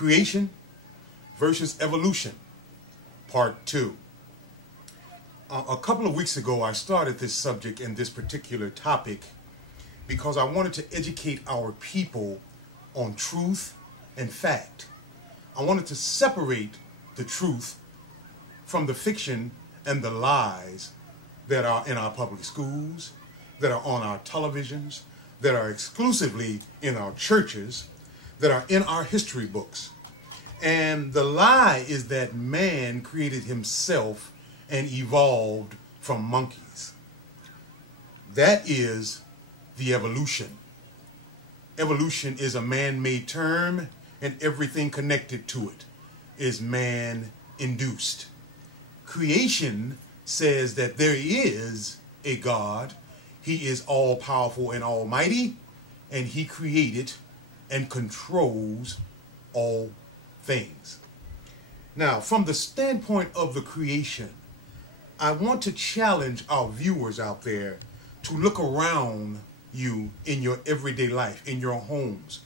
Creation versus evolution, part 2. A couple of weeks ago, I started this subject and this particular topic because I wanted to educate our people on truth and fact. I wanted to separate the truth from the fiction and the lies that are in our public schools, that are on our televisions, that are exclusively in our churches, that are in our history books. And the lie is that man created himself and evolved from monkeys. That is the evolution. Evolution is a man-made term, and everything connected to it is man-induced. Creation says that there is a God. He is all-powerful and almighty, and he created and controls all things. Now, from the standpoint of the creation, I want to challenge our viewers out there to look around you in your everyday life, in your homes,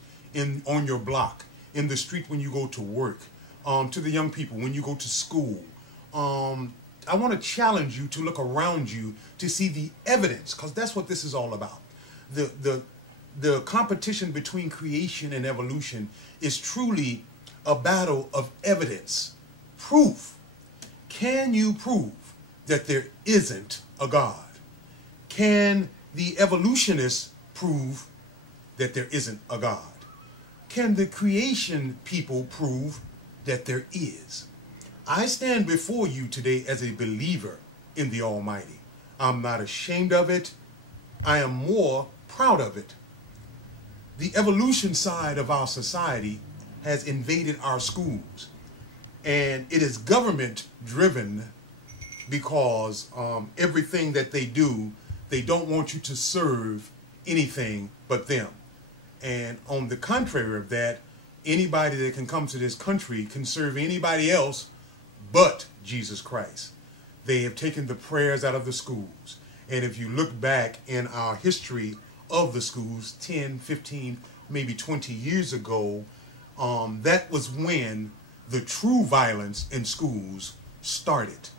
on your block, in the street when you go to work, to the young people when you go to school. I want to challenge you to look around you to see the evidence, because that's what this is all about. The competition between creation and evolution is truly a battle of evidence, proof. Can you prove that there isn't a God? Can the evolutionists prove that there isn't a God? Can the creation people prove that there is? I stand before you today as a believer in the Almighty. I'm not ashamed of it. I am more proud of it. The evolution side of our society has invaded our schools, and it is government driven because everything that they do, they don't want you to serve anything but them. And on the contrary of that, anybody that can come to this country can serve anybody else but Jesus Christ. They have taken the prayers out of the schools. And if you look back in our history of the schools, 10, 15, maybe 20 years ago, that was when the true violence in schools started.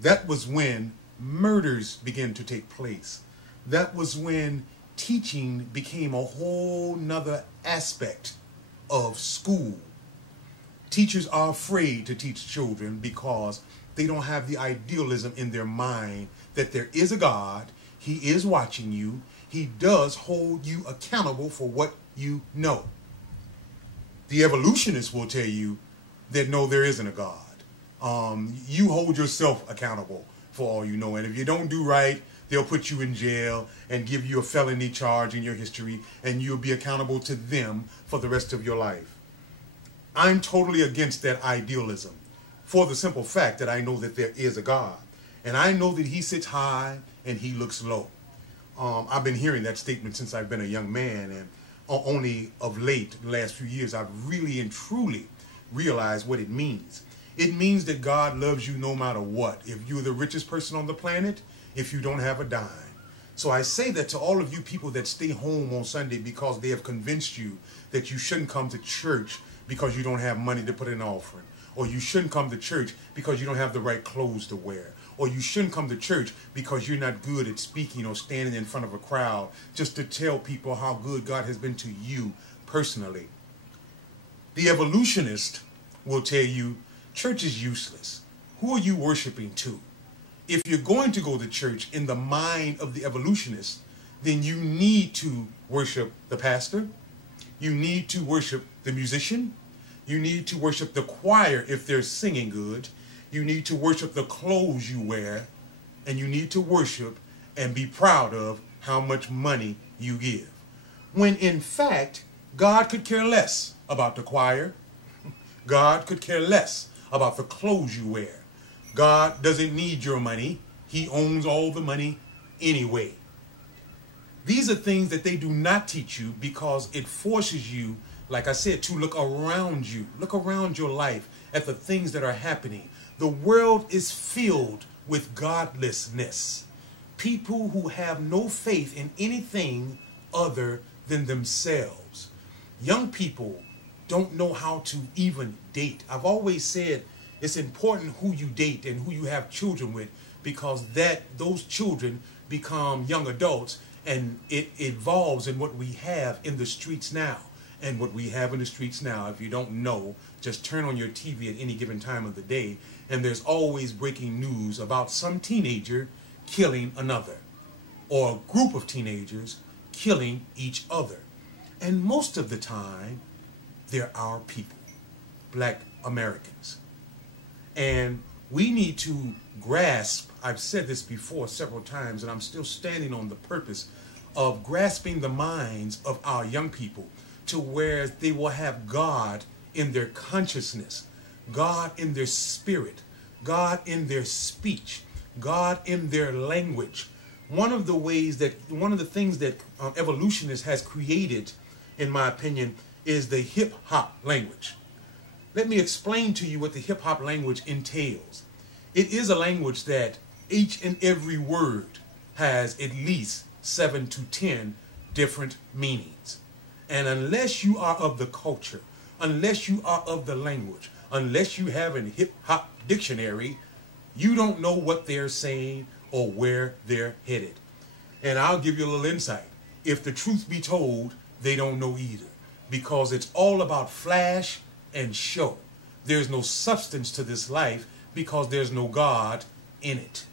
That was when murders began to take place. That was when teaching became a whole nother aspect of school. Teachers are afraid to teach children because they don't have the idealism in their mind that there is a God, he is watching you, he does hold you accountable for what you know. The evolutionists will tell you that no, there isn't a God. You hold yourself accountable for all you know, and if you don't do right, they'll put you in jail and give you a felony charge in your history, and you'll be accountable to them for the rest of your life. I'm totally against that idealism for the simple fact that I know that there is a God, and I know that he sits high and he looks low. I've been hearing that statement since I've been a young man, and only of late, the last few years, I've really and truly realized what it means. It means that God loves you no matter what. If you're the richest person on the planet, if you don't have a dime. So I say that to all of you people that stay home on Sunday because they have convinced you that you shouldn't come to church because you don't have money to put in an offering. Or you shouldn't come to church because you don't have the right clothes to wear. Or you shouldn't come to church because you're not good at speaking or standing in front of a crowd just to tell people how good God has been to you personally. The evolutionist will tell you church is useless. Who are you worshiping to? If you're going to go to church in the mind of the evolutionist, then you need to worship the pastor. You need to worship the musician. You need to worship the choir if they're singing good. You need to worship the clothes you wear. And you need to worship and be proud of how much money you give. When in fact, God could care less about the choir. God could care less about the clothes you wear. God doesn't need your money. He owns all the money anyway. These are things that they do not teach you because it forces you, like I said, to look around you. Look around your life at the things that are happening. The world is filled with godlessness. People who have no faith in anything other than themselves. Young people don't know how to even date. I've always said it's important who you date and who you have children with, because those children become young adults, and it evolves in what we have in the streets now. And what we have in the streets now, if you don't know, just turn on your TV at any given time of the day, and there's always breaking news about some teenager killing another, or a group of teenagers killing each other. And most of the time, they're our people, Black Americans. And we need to grasp, I've said this before several times, and I'm still standing on the purpose of grasping the minds of our young people to where they will have God in their consciousness, God in their spirit, God in their speech, God in their language. One of the things that evolutionists has created, in my opinion, is the hip-hop language. Let me explain to you what the hip-hop language entails. It is a language that each and every word has at least 7 to 10 different meanings. And unless you are of the culture, unless you are of the language, unless you have a hip-hop dictionary, you don't know what they're saying or where they're headed. And I'll give you a little insight. If the truth be told, they don't know either, because it's all about flash and show. There's no substance to this life because there's no God in it.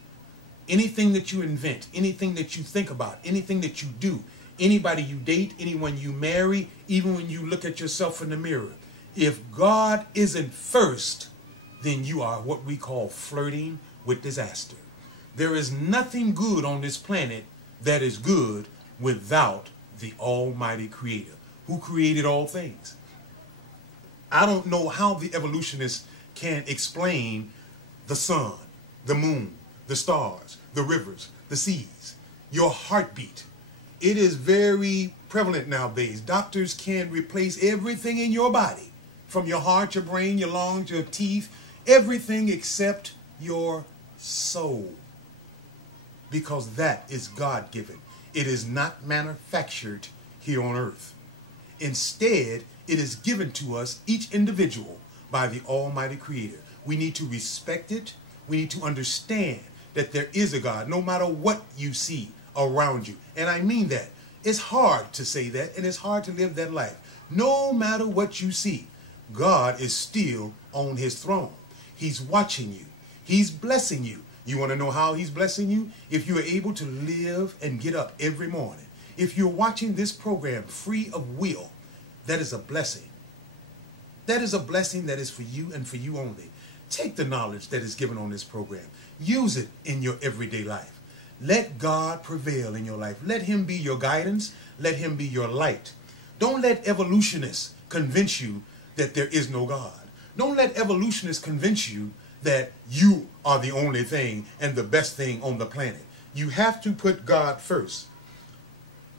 Anything that you invent, anything that you think about, anything that you do, anybody you date, anyone you marry, even when you look at yourself in the mirror, if God isn't first, then you are what we call flirting with disaster. There is nothing good on this planet that is good without the Almighty Creator, who created all things. I don't know how the evolutionists can explain the sun, the moon, the stars, the rivers, the seas, your heartbeat. It is very prevalent nowadays. Doctors can replace everything in your body, from your heart, your brain, your lungs, your teeth, everything except your soul, because that is God-given. It is not manufactured here on earth. Instead, it is given to us, each individual, by the Almighty Creator. We need to respect it. We need to understand that there is a God, no matter what you see around you. And I mean that. It's hard to say that, and it's hard to live that life. No matter what you see, God is still on his throne. He's watching you. He's blessing you. You want to know how he's blessing you? If you are able to live and get up every morning. If you're watching this program free of will, that is a blessing. That is a blessing that is for you and for you only. Take the knowledge that is given on this program. Use it in your everyday life. Let God prevail in your life. Let him be your guidance. Let him be your light. Don't let evolutionists convince you that there is no God. Don't let evolutionists convince you that you are the only thing and the best thing on the planet. You have to put God first.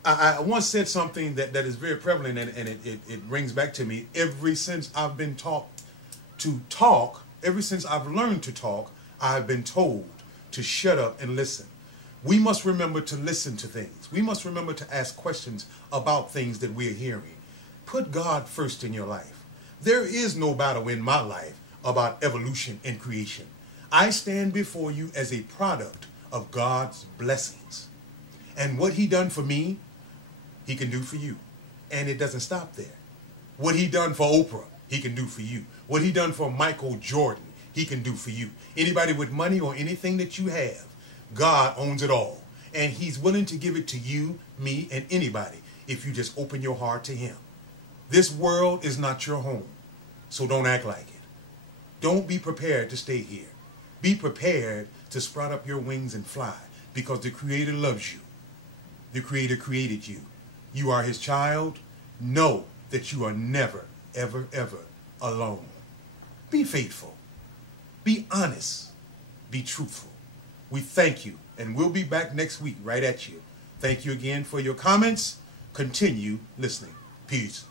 I once said something that is very prevalent, and it rings back to me. Ever since I've been taught to talk, ever since I've learned to talk, I've been told to shut up and listen. We must remember to listen to things. We must remember to ask questions about things that we're hearing. Put God first in your life. There is no battle in my life about evolution and creation. I stand before you as a product of God's blessings. And what he done for me, he can do for you. And it doesn't stop there. What he done for Oprah, he can do for you. What he done for Michael Jordan, he can do for you. Anybody with money or anything that you have, God owns it all. And he's willing to give it to you, me, and anybody if you just open your heart to him. This world is not your home, so don't act like it. Don't be prepared to stay here. Be prepared to sprout up your wings and fly, because the Creator loves you. The Creator created you. You are his child. Know that you are never, ever, ever alone. Be faithful. Be honest. Be truthful. We thank you, and we'll be back next week right at you. Thank you again for your comments. Continue listening. Peace.